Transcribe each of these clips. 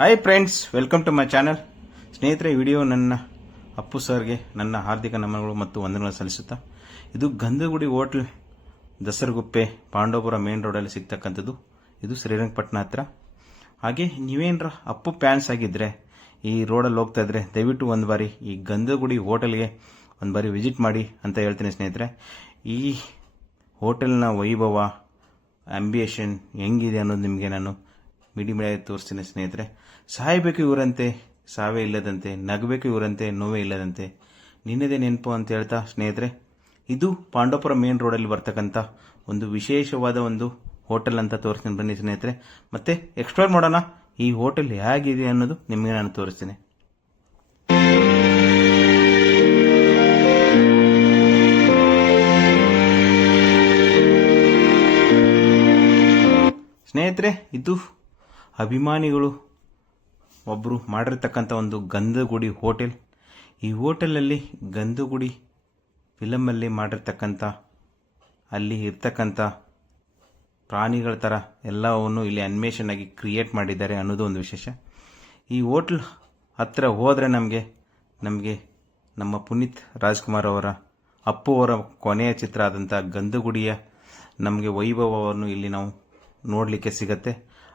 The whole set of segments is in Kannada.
Hi friends welcome to my channel ಸ್ನೇಹಿತರೆ ವಿಡಿಯೋ ನನ್ನ ಅಪ್ಪು ಸರ್ಗೆ, ನನ್ನ ಹಾರ್ದಿಕ ನಮನಗಳು ಮತ್ತು ವಂದನೆಗಳು ಸಲ್ಲಿಸುತ್ತಾ. ಇದು ಗಂಧಗುಡಿ ಹೋಟ್ಲ್ ದಸರಗುಪ್ಪೆ, ಪಾಂಡವಪುರ ಮೇನ್ ರೋಡಲ್ಲಿ ಸಿಗ್ತಕ್ಕಂಥದ್ದು. ಇದು ಶ್ರೀರಂಗಪಟ್ಟಣ ಹತ್ರ. ಹಾಗೆ ನೀವೇನರ ಅಪ್ಪು ಫ್ಯಾನ್ಸ್ ಆಗಿದ್ದರೆ ಈ ರೋಡಲ್ಲಿ ಹೋಗ್ತಾ ಇದ್ರೆ, ದಯವಿಟ್ಟು ಒಂದು ಬಾರಿ ಈ ಗಂಧಗುಡಿ ಹೋಟೆಲ್ಗೆ ಒಂದು ಬಾರಿ ವಿಸಿಟ್ ಮಾಡಿ ಅಂತ ಹೇಳ್ತೀನಿ ಸ್ನೇಹಿತರೆ. ಈ ಹೋಟೆಲ್ನ ವೈಭವ ಆಂಬಿಯೇಷನ್ ಹೆಂಗಿದೆ ಅನ್ನೋದು ನಿಮಗೆ ನಾನು ಮಿಡಿ ಮಿಡಿಯಾಗಿ ತೋರಿಸ್ತೀನಿ ಸ್ನೇಹಿತರೆ. ಸಾಯಬೇಕು ಇವರಂತೆ, ಸಾವೇ ಇಲ್ಲದಂತೆ, ನಗಬೇಕು ಇವರಂತೆ, ನೋವೇ ಇಲ್ಲದಂತೆ. ನಿನ್ನದೇ ನೆನಪು ಅಂತ ಹೇಳ್ತಾ ಸ್ನೇಹಿತರೆ, ಇದು ಪಾಂಡವಪುರ ಮೇನ್ ರೋಡಲ್ಲಿ ಬರ್ತಕ್ಕಂಥ ಒಂದು ವಿಶೇಷವಾದ ಒಂದು ಹೋಟೆಲ್ ಅಂತ ತೋರಿಸ್ತೀನಿ ಬನ್ನಿ ಸ್ನೇಹಿತರೆ. ಮತ್ತೆ ಎಕ್ಸ್ಪ್ಲೋರ್ ಮಾಡೋಣ, ಈ ಹೋಟೆಲ್ ಹೇಗಿದೆ ಅನ್ನೋದು ನಿಮಗೆ ನಾನು ತೋರಿಸ್ತೀನಿ. ಸ್ನೇಹಿತರೆ, ಇದು ಅಭಿಮಾನಿಗಳು ಒಬ್ಬರು ಮಾಡಿರ್ತಕ್ಕಂಥ ಒಂದು ಗಂಧಗುಡಿ ಹೋಟೆಲ್. ಈ ಹೋಟೆಲಲ್ಲಿ ಗಂಧಗುಡಿ ಫಿಲಮಲ್ಲಿ ಮಾಡಿರ್ತಕ್ಕಂಥ, ಅಲ್ಲಿ ಇರ್ತಕ್ಕಂಥ ಪ್ರಾಣಿಗಳ ಥರ ಎಲ್ಲವನ್ನು ಇಲ್ಲಿ ಅನ್ವೇಷನ್ ಆಗಿ ಕ್ರಿಯೇಟ್ ಮಾಡಿದ್ದಾರೆ ಅನ್ನೋದು ಒಂದು ವಿಶೇಷ. ಈ ಹೋಟ್ಲ್ ಹತ್ತಿರ ಹೋದರೆ ನಮಗೆ ನಮಗೆ ನಮ್ಮ ಪುನೀತ್ ರಾಜ್ಕುಮಾರ್ ಅವರ ಅಪ್ಪು ಅವರ ಕೊನೆಯ ಚಿತ್ರ ಆದಂಥ ಗಂಧಗುಡಿಯ ನಮಗೆ ವೈಭವವನ್ನು ಇಲ್ಲಿ ನಾವು ನೋಡಲಿಕ್ಕೆ ಸಿಗತ್ತೆ.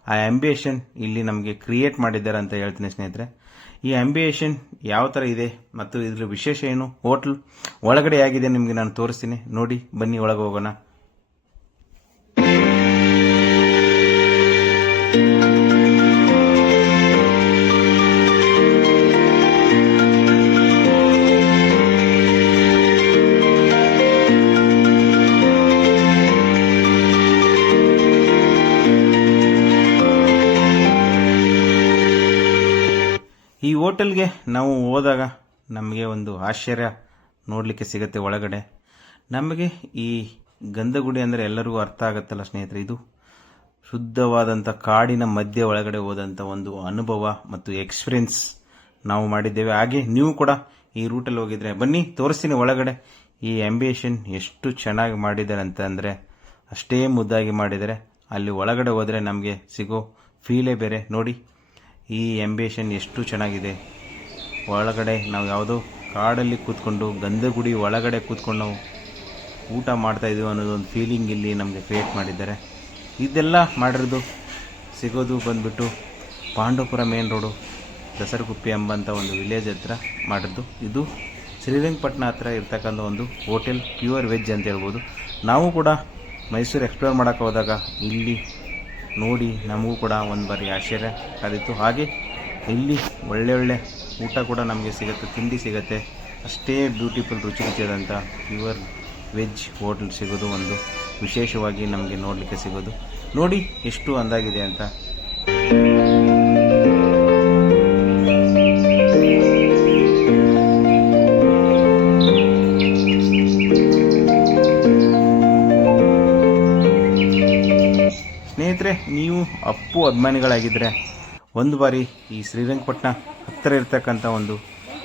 ಆ ಆಂಬಿಯೇಷನ್ ಇಲ್ಲಿ ನಮಗೆ ಕ್ರಿಯೇಟ್ ಮಾಡಿದ್ದಾರೆ ಅಂತ ಹೇಳ್ತೀನಿ ಸ್ನೇಹಿತರೆ. ಈ ಆಂಬಿಯೇಷನ್ ಯಾವ ಥರ ಇದೆ ಮತ್ತು ಇದ್ರ ವಿಶೇಷ ಏನು? ಹೋಟ್ಲ್ ಒಳಗಡೆ ಆಗಿದೆ ನಿಮಗೆ ನಾನು ತೋರಿಸ್ತೀನಿ. ನೋಡಿ, ಬನ್ನಿ ಒಳಗೆ ಹೋಗೋಣ. ಹೋಟೆಲ್ಗೆ ನಾವು ಹೋದಾಗ ನಮಗೆ ಒಂದು ಆಶ್ಚರ್ಯ ನೋಡಲಿಕ್ಕೆ ಸಿಗುತ್ತೆ ಒಳಗಡೆ. ನಮಗೆ ಈ ಗಂಧಗುಡಿ ಅಂದರೆ ಎಲ್ಲರಿಗೂ ಅರ್ಥ ಆಗುತ್ತಲ್ಲ ಸ್ನೇಹಿತರೆ, ಇದು ಶುದ್ಧವಾದಂಥ ಕಾಡಿನ ಮಧ್ಯೆ ಒಳಗಡೆ ಹೋದಂಥ ಒಂದು ಅನುಭವ ಮತ್ತು ಎಕ್ಸ್ಪೀರಿಯನ್ಸ್ ನಾವು ಮಾಡಿದ್ದೇವೆ. ಹಾಗೆ ನೀವು ಕೂಡ ಈ ರೂಟಲ್ಲಿ ಹೋಗಿದ್ರೆ ಬನ್ನಿ, ತೋರಿಸ್ತೀನಿ ಒಳಗಡೆ. ಈ ಆಂಬಿಯೇಷನ್ ಎಷ್ಟು ಚೆನ್ನಾಗಿ ಮಾಡಿದ್ದಾರೆ ಅಂತ ಅಂದರೆ ಅಷ್ಟೇ ಮುದ್ದಾಗಿ ಮಾಡಿದರೆ ಅಲ್ಲಿ ಒಳಗಡೆ ಹೋದರೆ ನಮಗೆ ಸಿಗೋ ಫೀಲೇ ಬೇರೆ. ನೋಡಿ ಈ ಆಂಬಿಯೇಷನ್ ಎಷ್ಟು ಚೆನ್ನಾಗಿದೆ. ಒಳಗಡೆ ನಾವು ಯಾವುದೋ ಕಾಡಲ್ಲಿ ಕೂತ್ಕೊಂಡು, ಗಂಧಗುಡಿ ಒಳಗಡೆ ಕೂತ್ಕೊಂಡು ನಾವು ಊಟ ಮಾಡ್ತಾ ಇದೀವಿ ಅನ್ನೋದು ಒಂದು ಫೀಲಿಂಗ್ ಇಲ್ಲಿ ನಮಗೆ ಕ್ರಿಯೇಟ್ ಮಾಡಿದ್ದಾರೆ. ಇದೆಲ್ಲ ಮಾಡಿರೋದು ಸಿಗೋದು ಬಂದ್ಬಿಟ್ಟು ಪಾಂಡವಪುರ ಮೇನ್ ರೋಡು ದಸರಗುಪ್ಪಿ ಎಂಬಂಥ ಒಂದು ವಿಲೇಜ್ ಹತ್ರ ಮಾಡಿದ್ದು. ಇದು ಶ್ರೀರಂಗಪಟ್ಟಣ ಹತ್ರ ಇರ್ತಕ್ಕಂಥ ಒಂದು ಹೋಟೆಲ್ ಪ್ಯೂರ್ ವೆಜ್ ಅಂತ ಹೇಳ್ಬೋದು. ನಾವು ಕೂಡ ಮೈಸೂರು ಎಕ್ಸ್ಪ್ಲೋರ್ ಮಾಡೋಕ್ಕೆ ಹೋದಾಗ ಇಲ್ಲಿ ನೋಡಿ ನಮಗೂ ಕೂಡ ಒಂದು ಬಾರಿ ಆಶ್ಚರ್ಯ ಕಾದಿತ್ತು. ಹಾಗೆ ಇಲ್ಲಿ ಒಳ್ಳೆ ಒಳ್ಳೆ ಊಟ ಕೂಡ ನಮಗೆ ಸಿಗುತ್ತೆ, ತಿಂಡಿ ಸಿಗುತ್ತೆ. ಅಷ್ಟೇ ಬ್ಯೂಟಿಫುಲ್ ರುಚಿ ರುಚಿಯಾದಂಥ ಪ್ಯೂರ್ ವೆಜ್ ಹೋಟೆಲ್ ಸಿಗೋದು ಒಂದು ವಿಶೇಷವಾಗಿ ನಮಗೆ ನೋಡಲಿಕ್ಕೆ ಸಿಗೋದು. ನೋಡಿ ಎಷ್ಟು ಅಂದಾಗಿದೆ ಅಂತ ಸ್ನೇಹಿತರೆ, ನೀವು ಅಪ್ಪು ಅಭಿಮಾನಿಗಳಾಗಿದ್ದರೆ ಒಂದು ಬಾರಿ ಈ ಶ್ರೀರಂಗಪಟ್ಟಣ ಹತ್ತಿರ ಇರ್ತಕ್ಕಂಥ ಒಂದು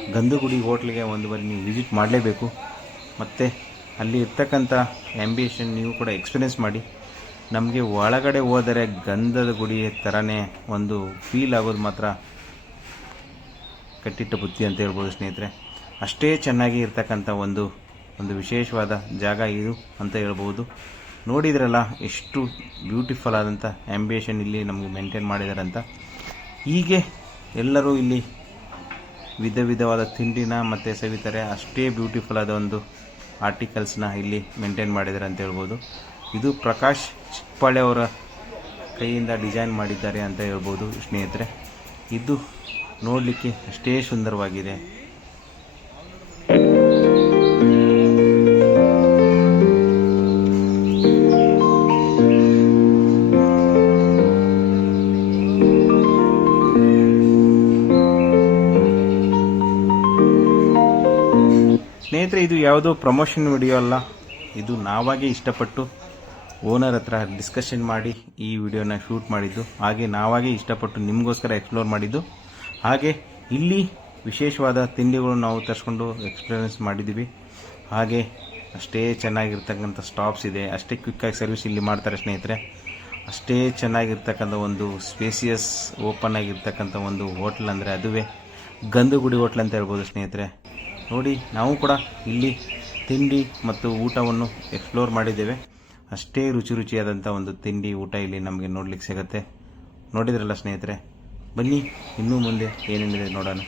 ಗಂಧಗುಡಿ ಹೋಟ್ಲಿಗೆ ಒಂದು ಬಾರಿ ನೀವು ವಿಸಿಟ್ ಮಾಡಲೇಬೇಕು. ಮತ್ತು ಅಲ್ಲಿ ಇರ್ತಕ್ಕಂಥ ಆ್ಯಂಬಿಯೇಷನ್ ನೀವು ಕೂಡ ಎಕ್ಸ್ಪೀರಿಯೆನ್ಸ್ ಮಾಡಿ. ನಮಗೆ ಒಳಗಡೆ ಹೋದರೆ ಗಂಧದ ಗುಡಿ ಥರನೇ ಒಂದು ಫೀಲ್ ಆಗೋದು ಮಾತ್ರ ಕಟ್ಟಿಟ್ಟ ಬುತ್ತಿ ಅಂತ ಹೇಳ್ಬೋದು ಸ್ನೇಹಿತರೆ. ಅಷ್ಟೇ ಚೆನ್ನಾಗಿ ಇರ್ತಕ್ಕಂಥ ಒಂದು ಒಂದು ವಿಶೇಷವಾದ ಜಾಗ ಇದು ಅಂತ ಹೇಳ್ಬೋದು. ನೋಡಿದ್ರಲ್ಲ, ಎಷ್ಟು ಬ್ಯೂಟಿಫುಲ್ ಆದಂಥ ಆ್ಯಂಬಿಯೇಷನ್ ಇಲ್ಲಿ ನಮಗೆ ಮೇಂಟೈನ್ ಮಾಡಿದ್ದಾರೆ ಅಂತ ಹೀಗೆ ಎಲ್ಲರೂ ಇಲ್ಲಿ ವಿಧ ವಿಧವಾದ ತಿಂಡಿನ ಮತ್ತು ಸವಿತಾರೆ ಅಷ್ಟೇ ಬ್ಯೂಟಿಫುಲ್ ಆದ ಒಂದು ಆರ್ಟಿಕಲ್ಸ್ನ ಇಲ್ಲಿ ಮೇಂಟೈನ್ ಮಾಡಿದ್ದಾರೆ ಅಂತ ಹೇಳ್ಬೋದು. ಇದು ಪ್ರಕಾಶ್ ಚಿಕ್ಪಾಳೆ ಅವರ ಕೈಯಿಂದ ಡಿಸೈನ್ ಮಾಡಿದ್ದಾರೆ ಅಂತ ಹೇಳ್ಬೋದು ಸ್ನೇಹಿತರೆ. ಇದು ನೋಡಲಿಕ್ಕೆ ಅಷ್ಟೇ ಸುಂದರವಾಗಿದೆ. ಸ್ನೇಹಿತರೆ, ಇದು ಯಾವುದೋ ಪ್ರಮೋಷನ್ ವಿಡಿಯೋ ಅಲ್ಲ. ಇದು ನಾವಾಗೆ ಇಷ್ಟಪಟ್ಟು ಓನರ್ ಹತ್ರ ಡಿಸ್ಕಷನ್ ಮಾಡಿ ಈ ವಿಡಿಯೋನ ಶೂಟ್ ಮಾಡಿದ್ದು, ಹಾಗೆ ನಾವಾಗೆ ಇಷ್ಟಪಟ್ಟು ನಿಮಗೋಸ್ಕರ ಎಕ್ಸ್ಪ್ಲೋರ್ ಮಾಡಿದ್ದು. ಹಾಗೆ ಇಲ್ಲಿ ವಿಶೇಷವಾದ ತಿಂಡಿಗಳು ನಾವು ತರಿಸ್ಕೊಂಡು ಎಕ್ಸ್ಪೀರಿಯನ್ಸ್ ಮಾಡಿದ್ದೀವಿ. ಹಾಗೆ ಅಷ್ಟೇ ಚೆನ್ನಾಗಿರ್ತಕ್ಕಂಥ ಸ್ಟಾಪ್ಸ್ ಇದೆ. ಅಷ್ಟೇ ಕ್ವಿಕ್ಕಾಗಿ ಸರ್ವಿಸ್ ಇಲ್ಲಿ ಮಾಡ್ತಾರೆ ಸ್ನೇಹಿತರೆ. ಅಷ್ಟೇ ಚೆನ್ನಾಗಿರ್ತಕ್ಕಂಥ ಒಂದು ಸ್ಪೇಸಿಯಸ್ ಓಪನ್ ಆಗಿರ್ತಕ್ಕಂಥ ಒಂದು ಹೋಟ್ಲ್ ಅಂದರೆ ಅದುವೇ ಗಂಧಗುಡಿ ಹೋಟ್ಲ್ ಅಂತ ಹೇಳ್ಬೋದು ಸ್ನೇಹಿತರೆ. ನೋಡಿ, ನಾವು ಕೂಡ ಇಲ್ಲಿ ತಿಂಡಿ ಮತ್ತು ಊಟವನ್ನು ಎಕ್ಸ್ಪ್ಲೋರ್ ಮಾಡಿದ್ದೇವೆ. ಅಷ್ಟೇ ರುಚಿ ರುಚಿಯಾದಂಥ ಒಂದು ತಿಂಡಿ ಊಟ ಇಲ್ಲಿ ನಮಗೆ ನೋಡ್ಲಿಕ್ಕೆ ಸಿಗುತ್ತೆ. ನೋಡಿದ್ರಲ್ಲ ಸ್ನೇಹಿತರೆ? ಬನ್ನಿ, ಇನ್ನೂ ಮುಂದೆ ಏನೇನಿದೆ ನೋಡೋಣ.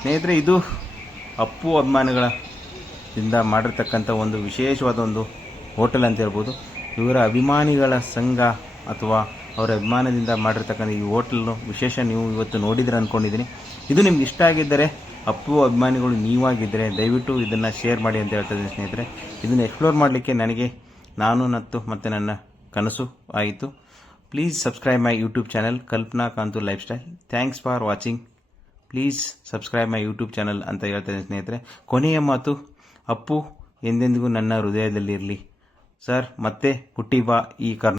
ಸ್ನೇಹಿತರೆ, ಇದು ಅಪ್ಪು ಅಭಿಮಾನಿಗಳ ದಿಂದ ಮಾಡಿರ್ತಕ್ಕಂಥ ಒಂದು ವಿಶೇಷವಾದ ಒಂದು ಹೋಟೆಲ್ ಅಂತ ಹೇಳ್ಬೋದು. ಇವರ ಅಭಿಮಾನಿಗಳ ಸಂಘ ಅಥವಾ ಅವರ ಅಭಿಮಾನದಿಂದ ಮಾಡಿರ್ತಕ್ಕಂಥ ಈ ಹೋಟೆಲ್ನು ವಿಶೇಷ ನೀವು ಇವತ್ತು ನೋಡಿದ್ರೆ ಅಂದ್ಕೊಂಡಿದ್ದೀನಿ ಇದು ನಿಮ್ಗೆ ಇಷ್ಟ ಆಗಿದ್ದರೆ ಅಪ್ಪು ಅಭಿಮಾನಿಗಳು ನೀವಾಗಿದ್ದರೆ ದಯವಿಟ್ಟು ಇದನ್ನು ಶೇರ್ ಮಾಡಿ ಅಂತ ಹೇಳ್ತಾ ಸ್ನೇಹಿತರೆ. ಇದನ್ನು ಎಕ್ಸ್ಪ್ಲೋರ್ ಮಾಡಲಿಕ್ಕೆ ನನಗೆ ನಾನು ಮತ್ತು ಮತ್ತು ನನ್ನ ಕನಸು ಆಯಿತು. Please subscribe my YouTube channel Kalpana Kanthu lifestyle. Thanks for watching. Please subscribe my YouTube channel ಅಂತ ಹೇಳ್ತಾ ಸ್ನೇಹಿತರೆ. ಕೊನೆಯ ಮಾತು ಅಪ್ಪು ಎಂದೆಂದಿಗೂ ನನ್ನ ಹೃದಯದಲ್ಲಿರಲಿ. ಸರ್ ಮತ್ತೆ ಹುಟ್ಟಿ ಬಾ ಈ ಕರ್ನ